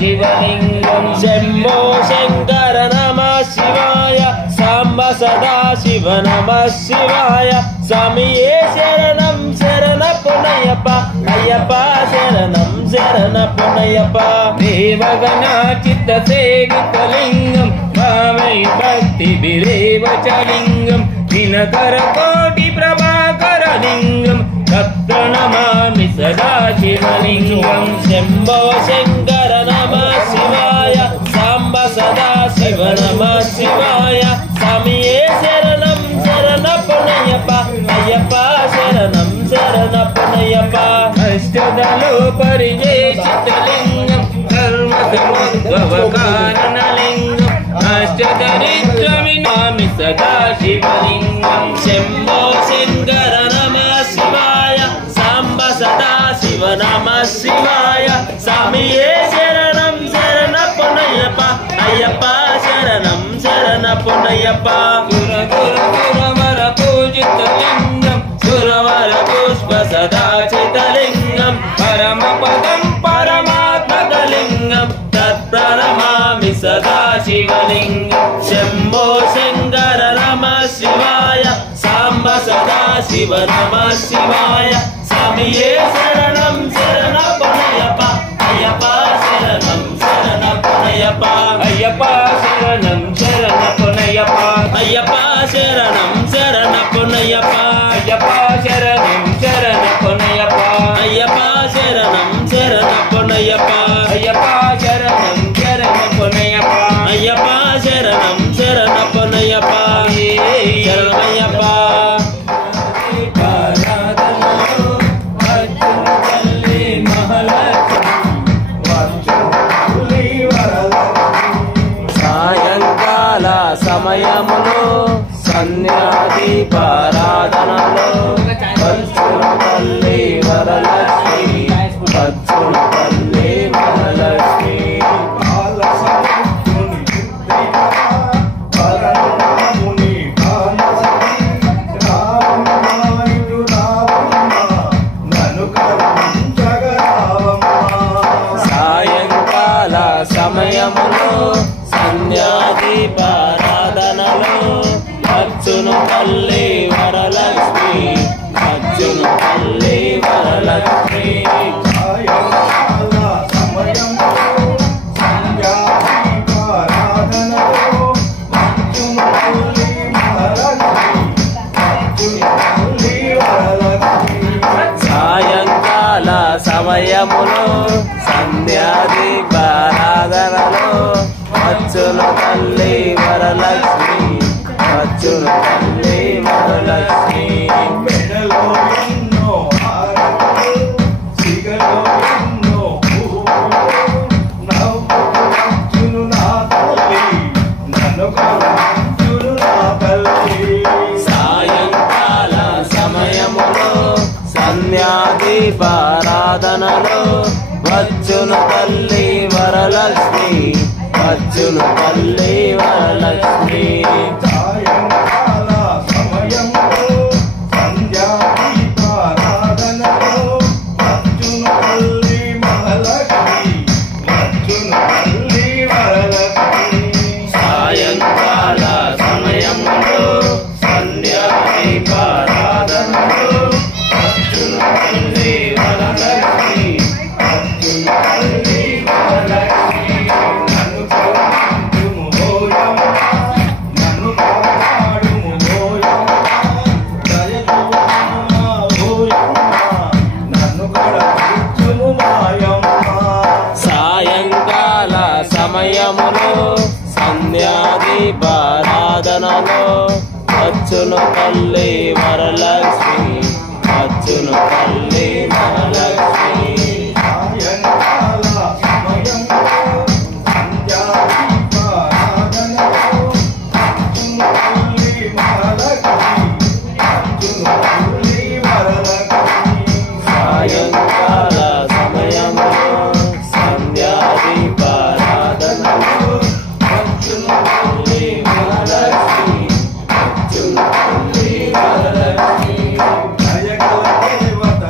शिवलिंगम शंभो शंकर नमः शिवाय सांब सदा शिव नमः शिवाय स्वामिये शरणं शरण पुनयप्प अय्यप्प शरणं शरण पुनयप्प देवगणाचित्त सेवितलिंगम भावै भक्ति विरेव च लिंगम दिनकर कोटि प्रभाकर लिंगम तत्र नमामि सदा शिवलिंगम शंभो शंकर नमः शिवाय सांब सदा शिव नमः शिवाय स्वामिये शरणं शरण पुनयप्प अय्यप्प शरणं शरण पुनयप्प अष्टदलो परिजेशितलिंगम धर्मसमुद्भव कारणलिंगम अष्टदरिद्रमिनामि सदा शिवलिंगम शंभो शंकर नमः शिवाय सांब सदा शिव नमः शिवाय स्वामिये शरणं शरण पुनयप्प अय्यप्प शरणं शरण पुनयप्प सुरवर पूजितलिंगम सुरवर पुष्प सदा चितलिंगम परमपदं परमात्मकलिंगम तत्प्रणमामि सदा शिवलिंगम शंभो शंकर नमः शिवाय सांब सदा शिव नमः शिवाय स्वामिये शरणं शरण पुनयप्प अय्यप्प शरणं शरण पुनयप्प अय्यप्प शरणं शरण पुनयप्प अय्यप्प शरणं शरण पुनयप्प अय्यप्प शरणं शरण पुनयप्प अय्यप्प शरणं शरण पुनयप्प अय्यप्प शरणं शरण पुनयप्प अय्यप्प शरणं शरण पुनयप्प शरणमय्यप्प సాయంకాల సమయములో సన్యాదీపారాధనలో వచ్చును తల్లి వరలక్ష్మి వచ్చును తల్లి వరలక్ష్మి సాయంకాల సమయములో సన్యాదీపారాధనలో వచ్చును తల్లి వరలక్ష్మి వచ్చును తల్లి వరలక్ష్మి సాయంకాల సమయములో సంధ్యాదీపారాధనలో వచ్చును తల్లి వరలక్ష్మి వచ్చును తల్లి వరలక్ష్మి మెడలో ఎన్నో హారతులు సిగలో ఎన్నో నవ్వును నా తల్లి నన్ను కరుణించును నా తల్లి సాయంకాల సమయములో సన్యాదీపారాధనలో వచ్చును తల్లి వరలక్ష్మి వచ్చును తల్లి వరలక్ష్మి సాయంకాల సమయములో సంధ్యాదీపారాధనలో వచ్చును తల్లి మహాలక్ష్మి వచ్చును తల్లి వరలక్ష్మి సాయంకాల సమయములో సంధ్యాదీపారాధనలో వచ్చును తల్లి వరలక్ష్మి వచ్చును తల్లి వరలక్ష్మి నన్ను కరుణించుము ఓయమ్మ నన్ను కాపాడుము ఓయమ్మ దయచూపుము ఓయమ్మ నన్ను కరుణించుము మాయమ్మ సాయంకాల సమయములో సంధ్యాదీపారాధనలో వచ్చును తల్లి వరలక్ష్మి వచ్చును తల్లి వరలక్ష్మి సాయంకాల సమయములో సంధ్యాదీపారాధనలో వచ్చును తల్లి వరలక్ష్మి వచ్చును తల్లి వరలక్ష్మి సాయంకాల సమయములో సంధ్యాదీపారాధనలో వచ్చును తల్లి వరలక్ష్మి వచ్చును తల్లి వరలక్ష్మి జయగల దేవత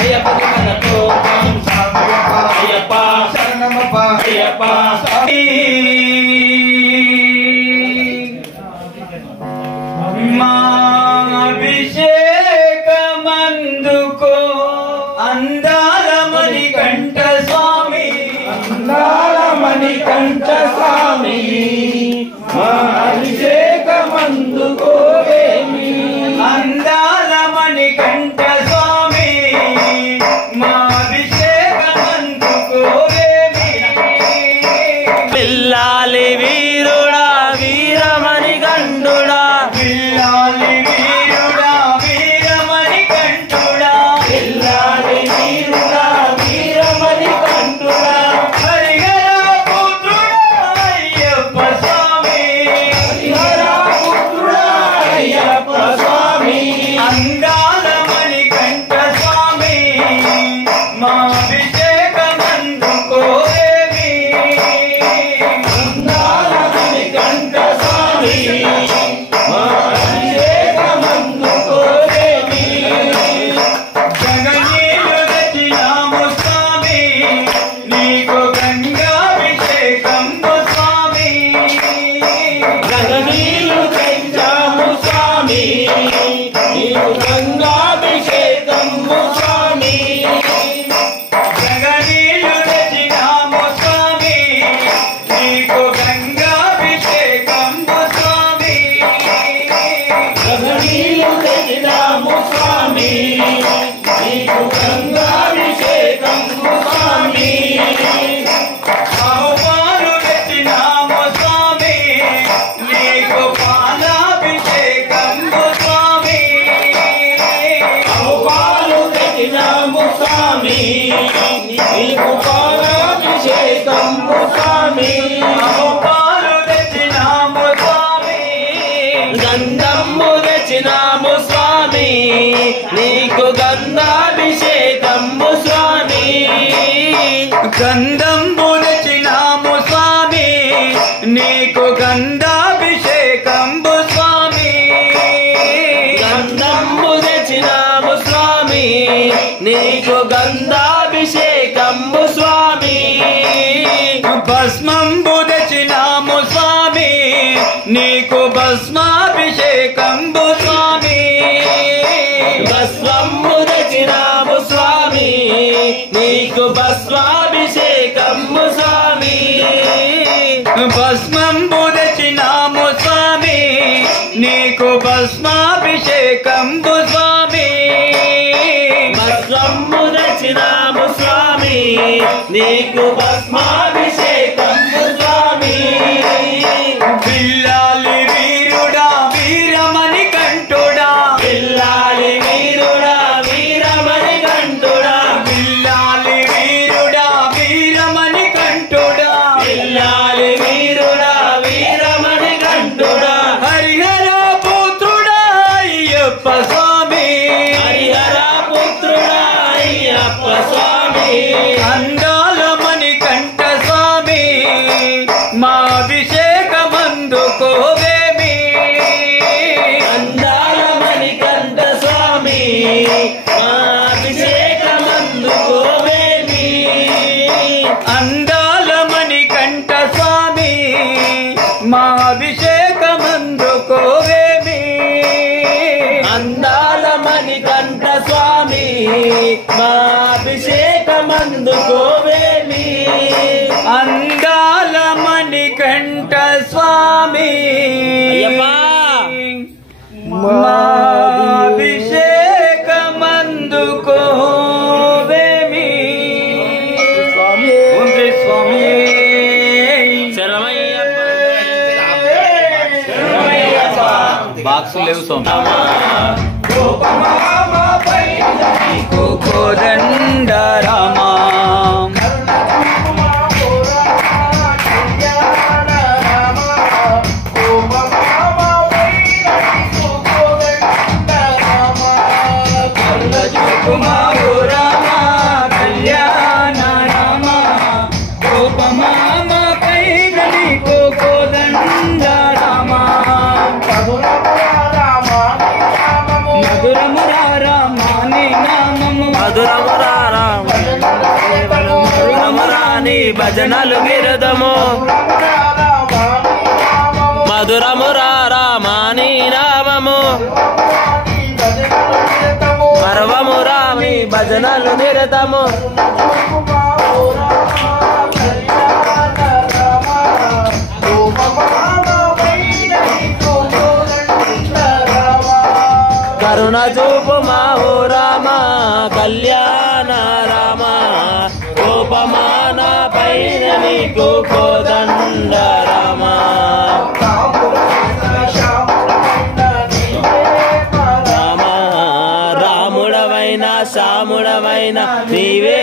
అయ్యప్ప అయ్యప్ప శరణమప్ప అయ్యప్ప మా అభిషేకమందుకో అందాల మణికంఠ స్వామి అందాల మణికంఠ స్వామి మా అభిషేకమందుకో అందాల మణికంఠ స్వామి మా అభిషేకమందుకో పిల్లాలి వీరుడా వీరమణి కంఠుడా పిల్లాలి వీరుడా వీరమణి కంఠుడా పిల్లాలి వీరుడా వీరమణి కంఠుడా హరిహర పుత్రుడా అయ్యప్ప స్వామి హరిహర పుత్రుడా అయ్యప్ప స్వామి అందాల మణికంఠ స్వామి మా అభిషేకమందుకో గంధము తెచ్చినాము స్వామి నీకు గంధాభిషేకము స్వామి గంధము తెచ్చినాము స్వామి నీకు గంధాభిషేకము స్వామి గంధము తెచ్చినాము స్వామి నీకు గంధాభిషేకము స్వామి భస్మంబు తెచ్చినాము స్వామి నీకు భస్మాభిషేకంబు స్వామి భస్మంబు తెచ్చినాము స్వామి నీకు భస్మాభిషేకంబు స్వామి భస్మంబు తెచ్చినాము స్వామి నీకు భస్మాభిషేకంబు స్వామి భస్మంబు తెచ్చినాము స్వామి నీకు భస్మాభిషేకంబు స్వామి పిల్లాలి వీరుడా వీరమణి కంఠుడా పిల్లాలి వీరుడా వీరమణి కంఠుడా పిల్లాలి వీరుడా వీరమణి కంఠుడా పిల్లాలి వీరుడా వీరమణి కంఠుడా హరిహర పుత్రుడా అయ్యప్ప స్వామి హరిహర పుత్రుడా అయ్యప్ప స్వామి అందాల మణికంఠ స్వామి మా అభిషేకమందుకోవేమి అందాల మణికంఠ స్వామి మా అభిషేకమందుకోవేమి అందాల మణికంఠ స్వామి మా అభిషేకమందుకోవేమి అందాల మణికంఠ స్వామి మా అభిషేకమందుకోవేమి అందాల మణికంఠ స్వామి మా అభిషేకమందుకోవేమి స్వామి స్వామి బాక్స్ లేవు స్వామి కోదండ రామా కళ్యాణ రామ గోపమామ కైగలి కోదండ రామ మధురమురార మధురమురా మధురమురాని భజనలు గిరదము మధురమురా రామాని నామము పర్వమురా మీ భజనలు నిరతము కరుణ చూపు మాహో రామ కళ్యాణ రామ కోపమాన పైన నీకు కోదండ రామ రామ రాముడవైన శాముడవైన నీవే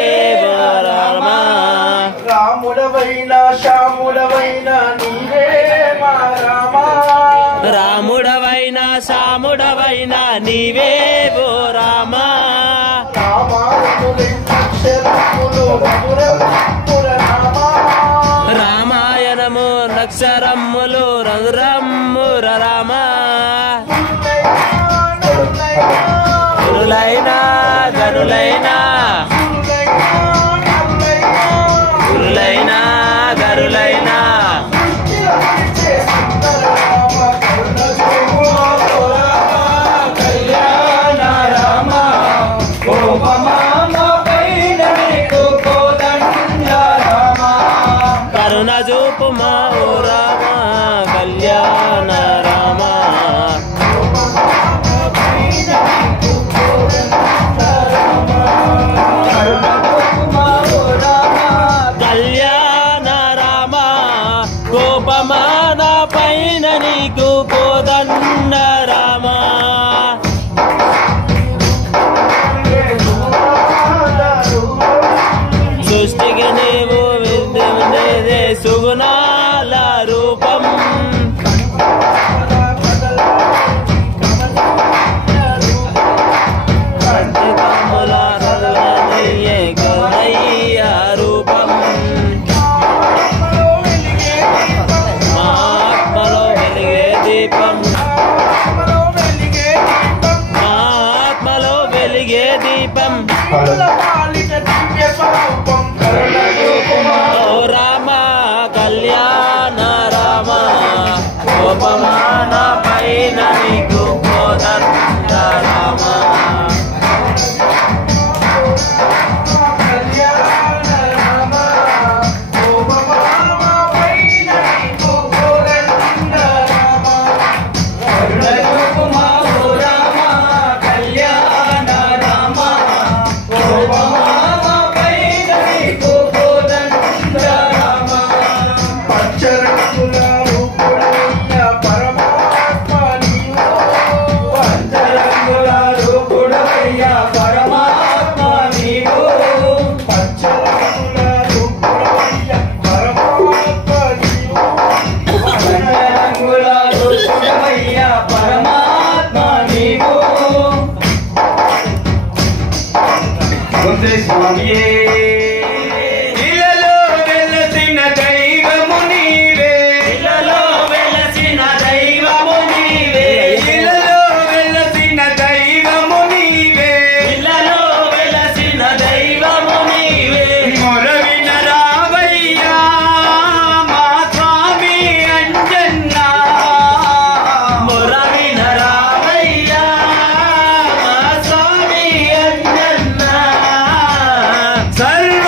రామ రాముడవైన శాముడవైన నీవే మా రామ రాముడవైన శాముడవైన నీవే ఓ రామ రామాయణము నక్షరమ్ములు రఘురమ్ముర రామ గురులైనా గరులైనా గురులైనా గరులైనా కరుణ చూపు మా ఓ రామ కళ్యాణ రామ కళ్యాణ రామ కోపమాన పైన నీకు కోదండ రామ సృష్టికి నీవు విద్యుండేదే సుగుణాల రూపం పంచకముల రథనయ్యే కన్నయ్య రూపం మా ఆత్మలో వెలిగే దీపం మా ఆత్మలో వెలిగే దీపం ఓ రామ కళ్యాణ రామ కోపమాన పైన నీకు కోదండ రామ ఇలలో వెలసిన దైవము నీవే ఇలలో వెలసిన దైవము నీవే ఇలలో వెలసిన దైవము నీవే ఇలలో వెలసిన దైవము నీవే మొరవిన రావయ్యా మా స్వామి అంజన్న మొరవిన రావయ్యా మా స్వామి అంజన్న సర్వ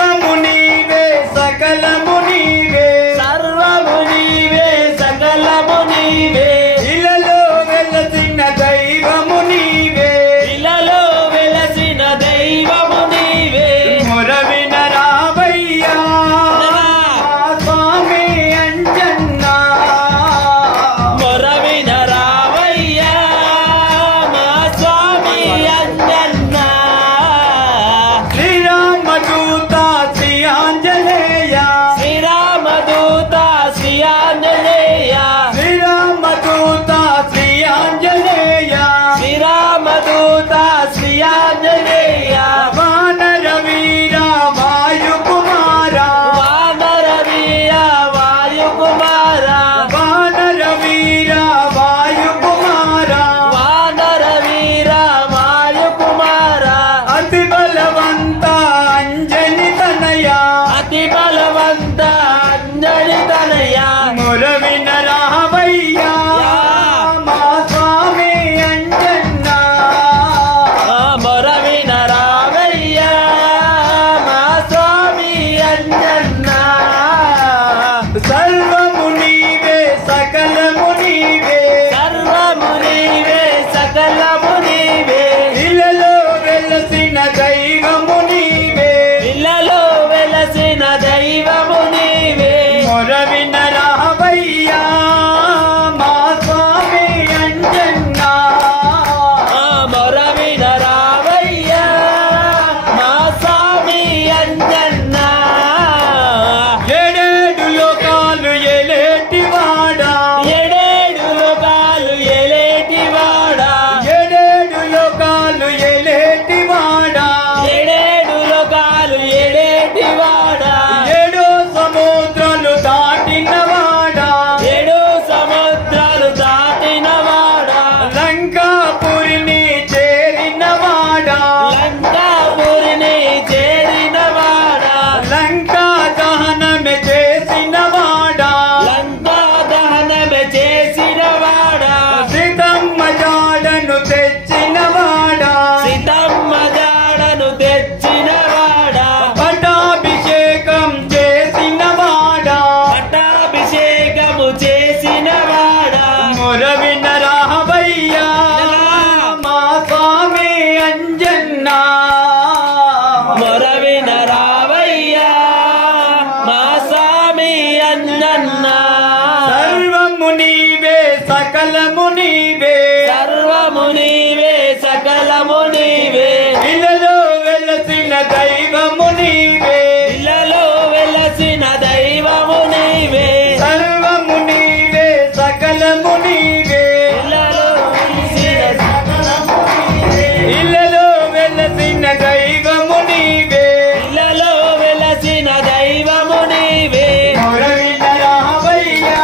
సకలము నీవే సర్వము నీవే సకలము నీవే ఇలలో వెలసిన దైవము నీవే ఇలలో వెలసిన దైవము నీవే సర్వము నీవే సకలము నీవే ఇలలో వెలసిన సకలము నీవే ఇలలో వెలసిన దైవము నీవే ఇలలో వెలసిన దైవము నీవే మొరవిన రావయ్యా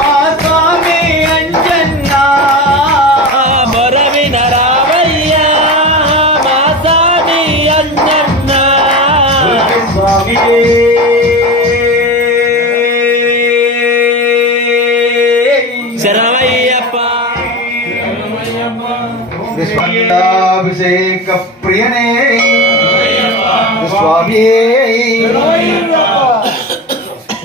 మా స్వామి అంజన్నా మొరవిన రావయ్యా మా స్వామి అంజన్న స్వామియే శరణమయ్యప్ప విశ్వాభిషేక ప్రియనే స్వామి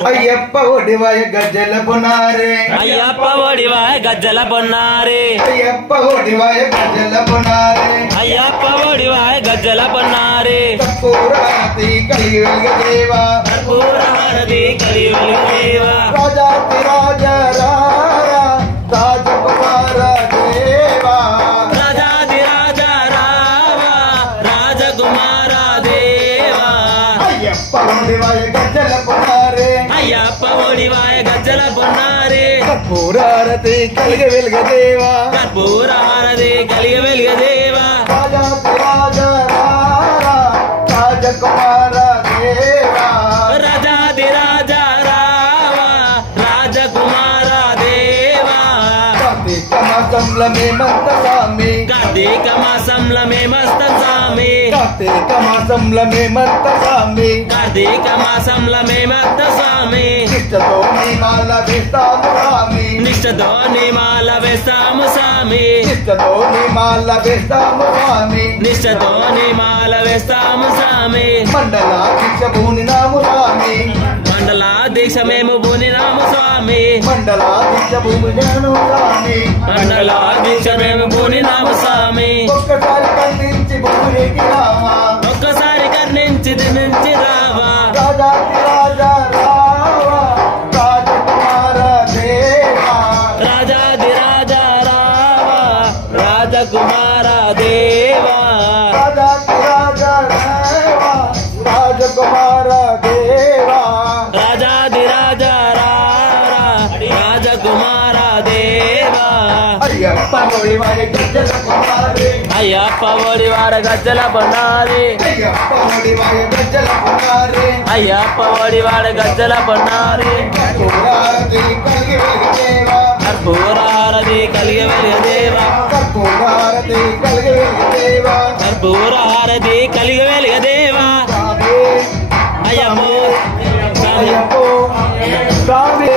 అయ్యప్ప ఒడివాయ గజ్జల పునారే అయ్యప్ప ఒడివాయ గజ్జల పొన్నారే అయ్యప్ప ఒడివాయ గజ్జల పునారే అయ్యప్ప ఒడివాయ గజ్జల పొన్నారే కర్పూరాతి కలిగి వెలుగ దేవా కర్పూర హారతి కలిగి వెలుగు దేవా రాజాతి రాజా రాజకుమార దేవా రాజాది రాజా రావా రాజకుమార దేవా అయ్యప్ప ఒడివాయ గజ్జల పునారే అయ్యప్ప ఒడివాయ గజ్జల పొన్నారే కర్పూరారతి కలిగి వెలుగ దేవా కర్పూర హారతి కలిగి వెలుగు దేవా రాజాతి రాజా రాజకుమార దేవా రాజాది రాజా రావా రాజకుమార దేవా కార్తీక మాసంలో మేమంత స్వామి కార్తీక మాసంలో మేమస్తం స్వామి కార్తీక మాసంలో మేమంత స్వామి కార్తీక మాసంలో మేమత్త స్వామి ఇష్టతో నీ మాల వేస్తాము స్వామి నిష్ఠతో నిమాల వేస్తాము స్వామి ఇష్టతో నీ మాల వేస్తాము స్వామి నిష్ఠతో నిమాల వేస్తాము స్వామి మండల దీక్ష భూని నాము స్వామి మండల దీక్ష మేము పూనినాము స్వామి మండల దీక్ష భూమి నాను స్వామి మండల దీక్ష మేము పూనినాము స్వామి ఒక్కసారి కన్నించి భూమికి రామా ఒక్కసారి కర్ణించి దినించి రావా రాజాతి రాజా రావా రాజకుమార దేవా రాజాది రాజా రావా రాజకుమార దేవా రాజాతి రాజా రావా రాజకుమార దేవా రాజాది రాజా రారా రాజకుమార దేవా అయ్యప్ప ఒడివాయ గజ్జల పునారే అయ్యప్ప ఒడివాడ గజ్జల పొన్నారే అయ్యప్ప ఒడివాయ గజ్జల పునారే అయ్యప్ప ఒడివాడ గజ్జల పొన్నారే కర్పూరారతి కలిగి వెలుగ దేవా కర్పూర హారతి కలిగి వెలుగు దేవా కర్పూరారతి కలిగి వెలుగ దేవా కర్పూర హారతి కలిగి వెలుగు దేవా స్వామి అయ్యప్పో అయ్యప్పో స్వామి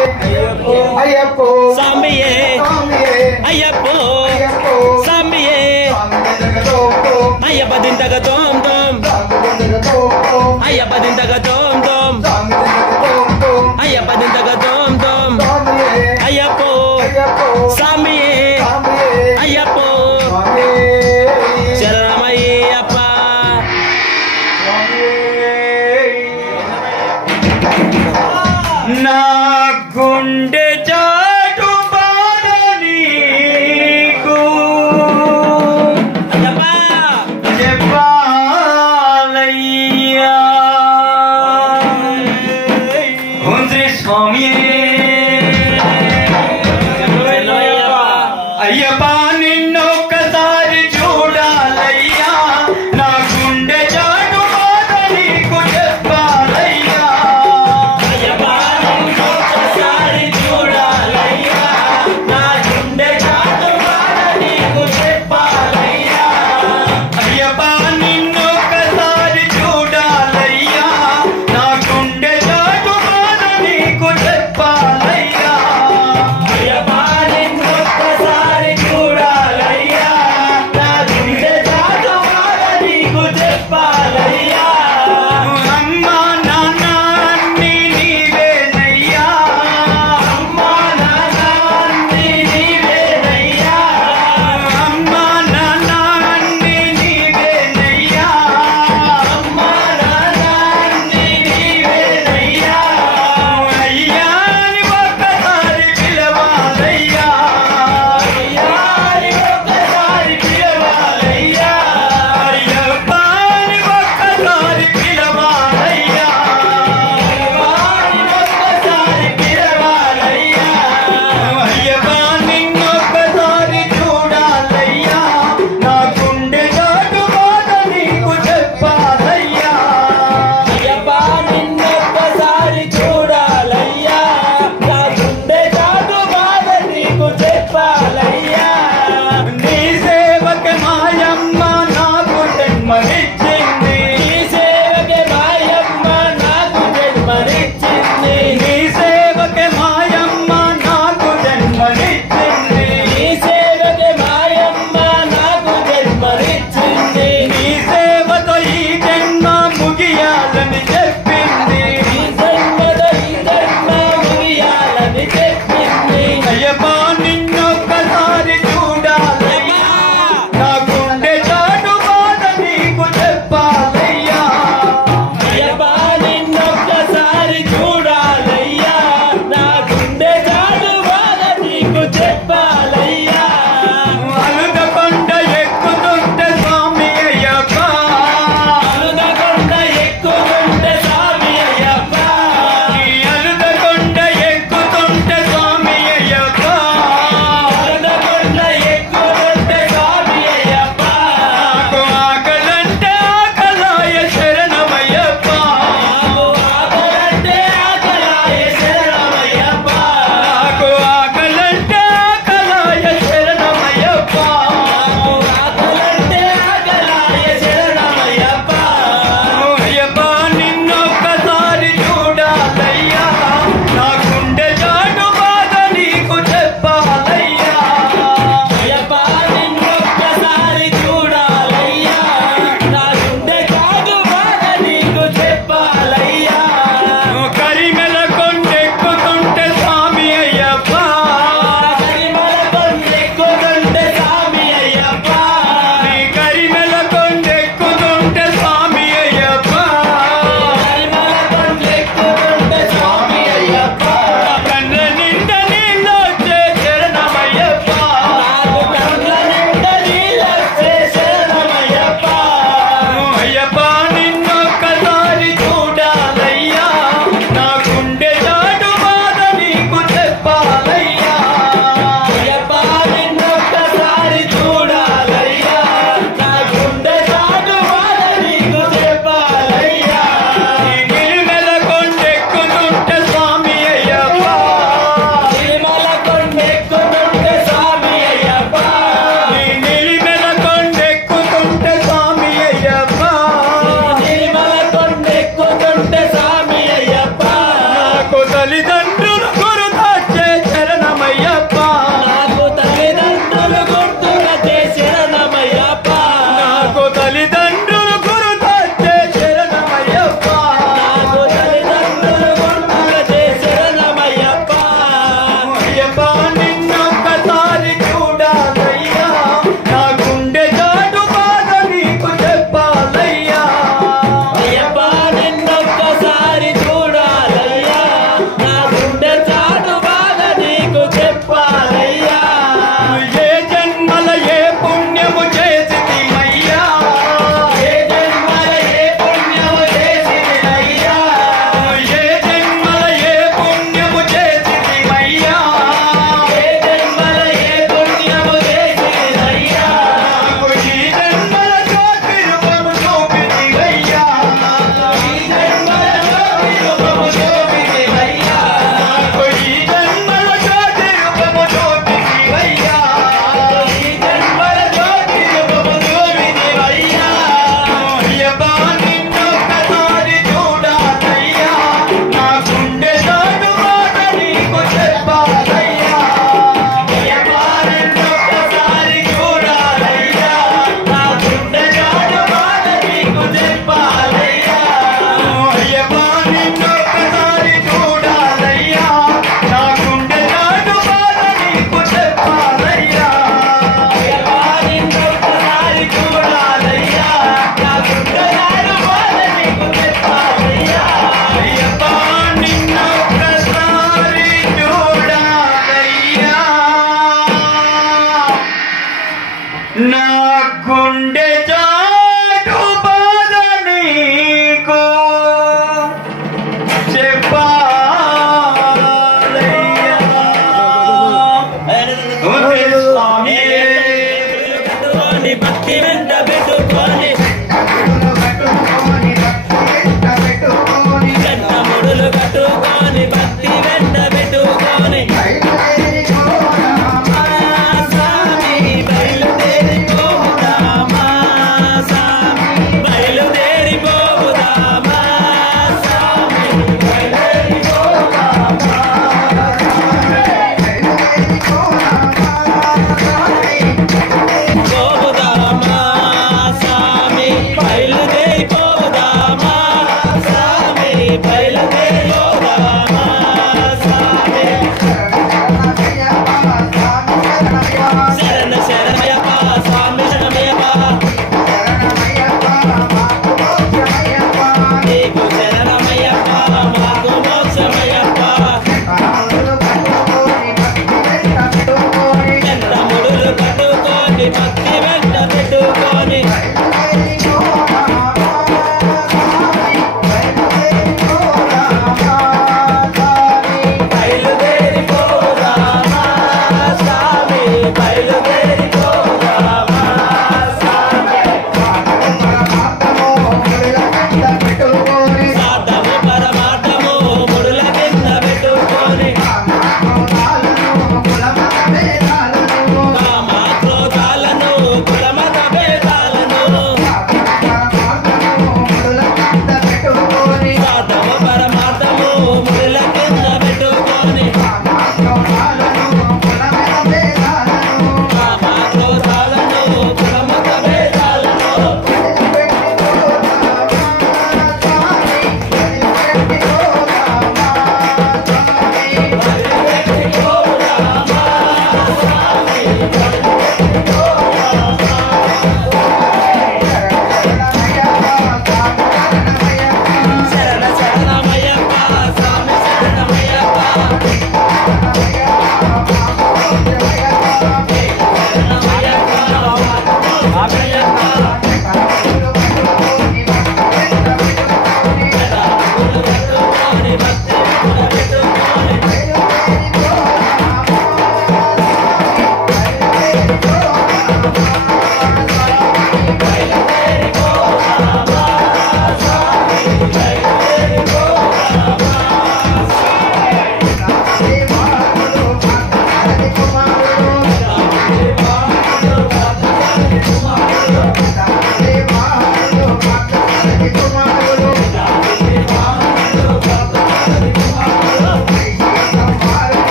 అయ్యప్పో సాంబియే స్వామియే అయ్యప్పో అయ్యప్పో సాంబియే స్వామి జగదోపో అయ్యప్ప దింతగ తోం తోం స్వామి జగదోపో అయ్యప్ప దింతగ తోం తోం స్వామి జగదోపో అయ్యప్ప దింతగ తోం తోం స్వామియే అయ్యప్పో అయ్యప్పో సాంబియే స్వామియే అయ్యప్పో స్వామి శరణమయ్యప్ప నా గుండె చాటు బాధ నీకు అయ్యప్ప చెప్పాలయ్యా శ్రీ స్వామి అయ్యప్ప నిన్నొక్కసారి చూడాలయ్యా నా గుండె చాటు బాధ నీకు చెప్పాలయ్యా అయ్యప్ప ఒక్కసారి జన్మనిచ్చింది నీ సేవకే మాయమ్మ నాకు జన్మనిచ్చింది నీ సేవకే మాయమ్మ నాకు జన్మనిచ్చింది నీ సేవకే మాయమ్మ నాకు జన్మనిచ్చింది నీ సేవతో ఈ జన్మ ముగియాలని చెప్పింది నీ జన్మలో ఈ జన్మ ముగియాలని చెప్పింది అయ్యప్ప నిన్నొక్కసారి చూడాలయ్యా నా గుండె చాటు బాధ నీకు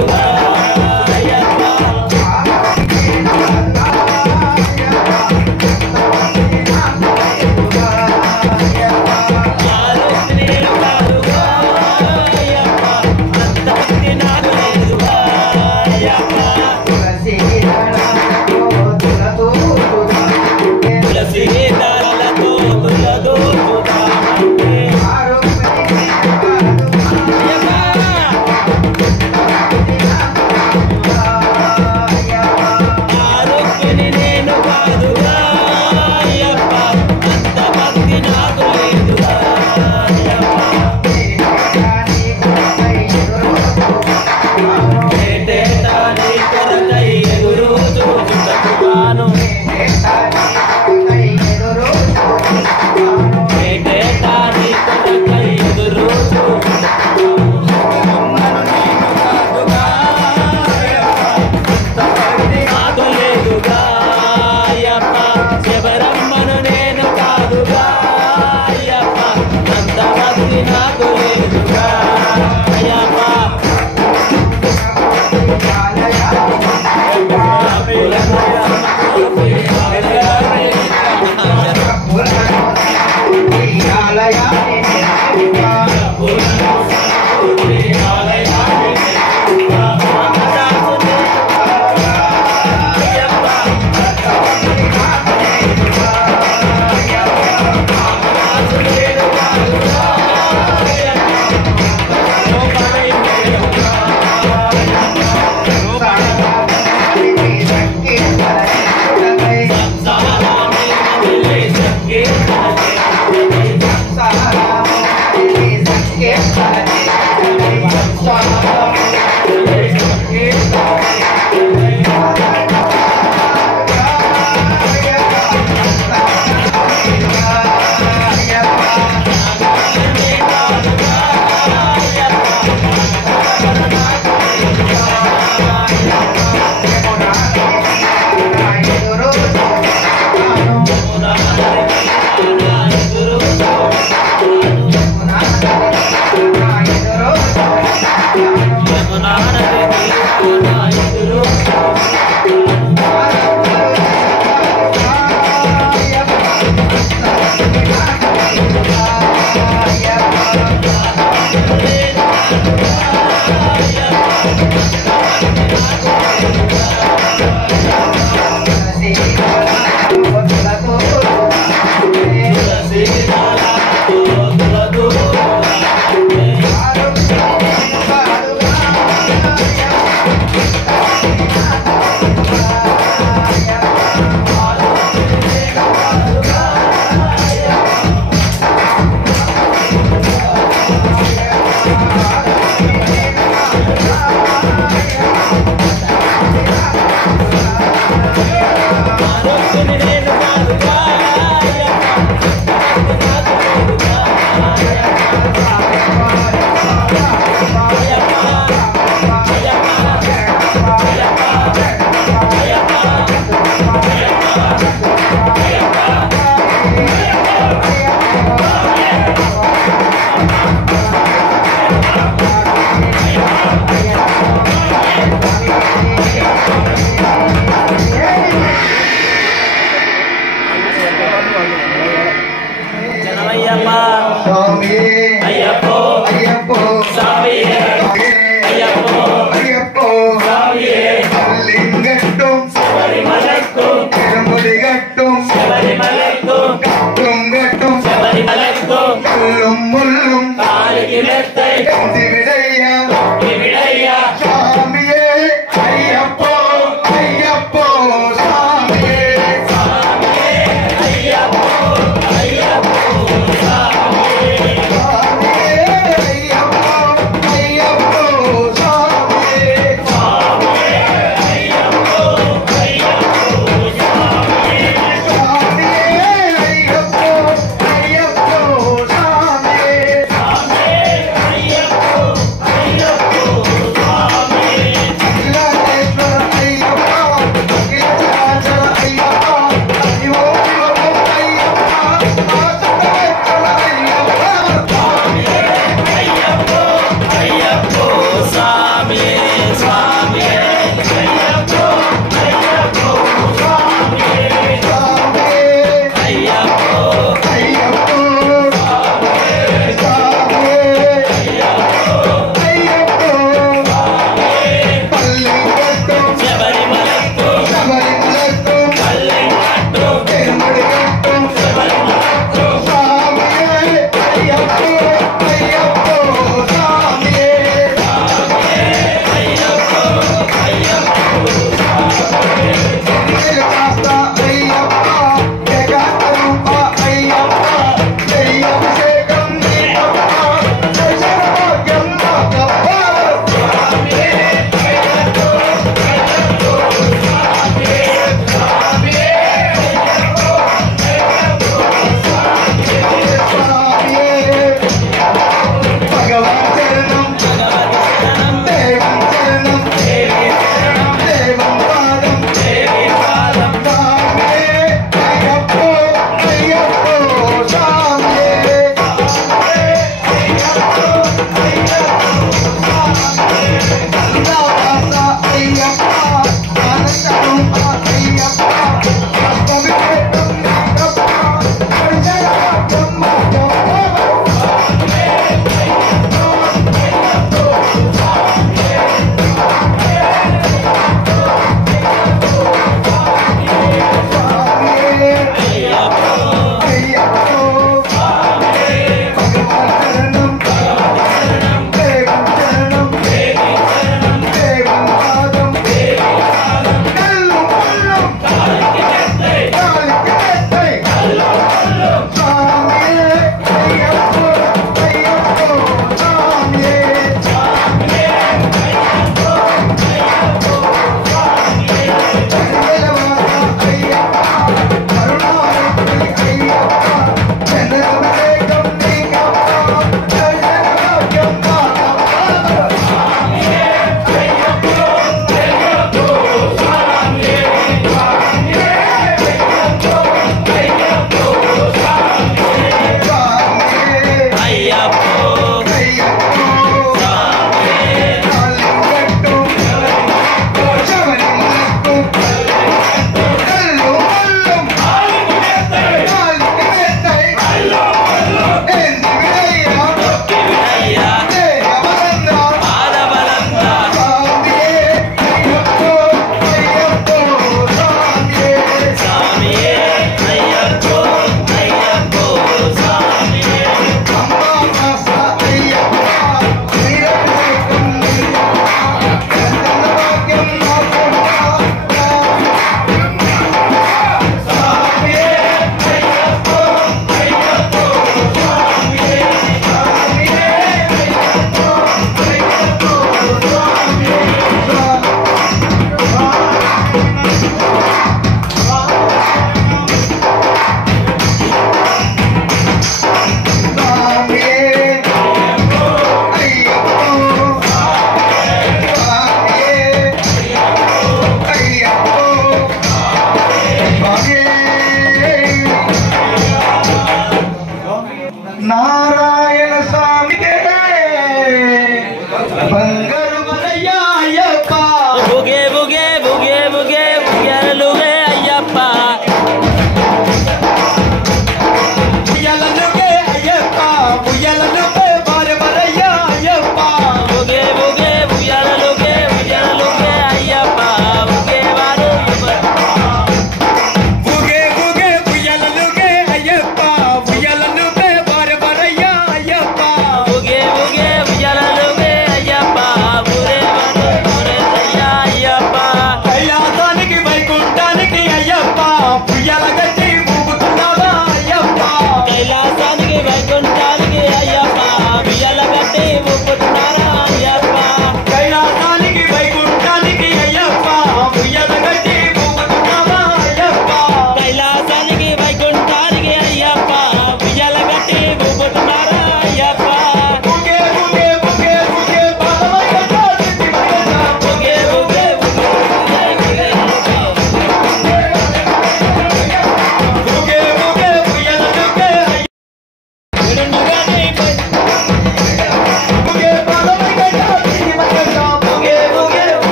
లేదుగా అయ్యప్ప Yeah.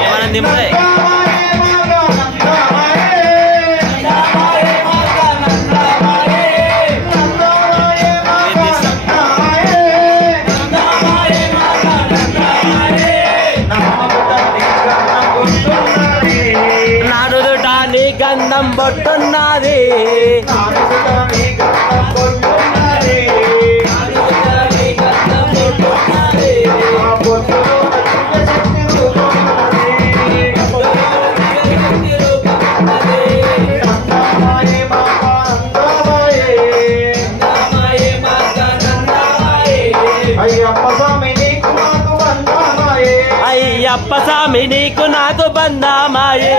ఏమన్నా దింపుతాయి నాడుటాని గంధం బొట్టున్నది అయ్యప్ప స్వామి నీకు నాకు బంధమాయే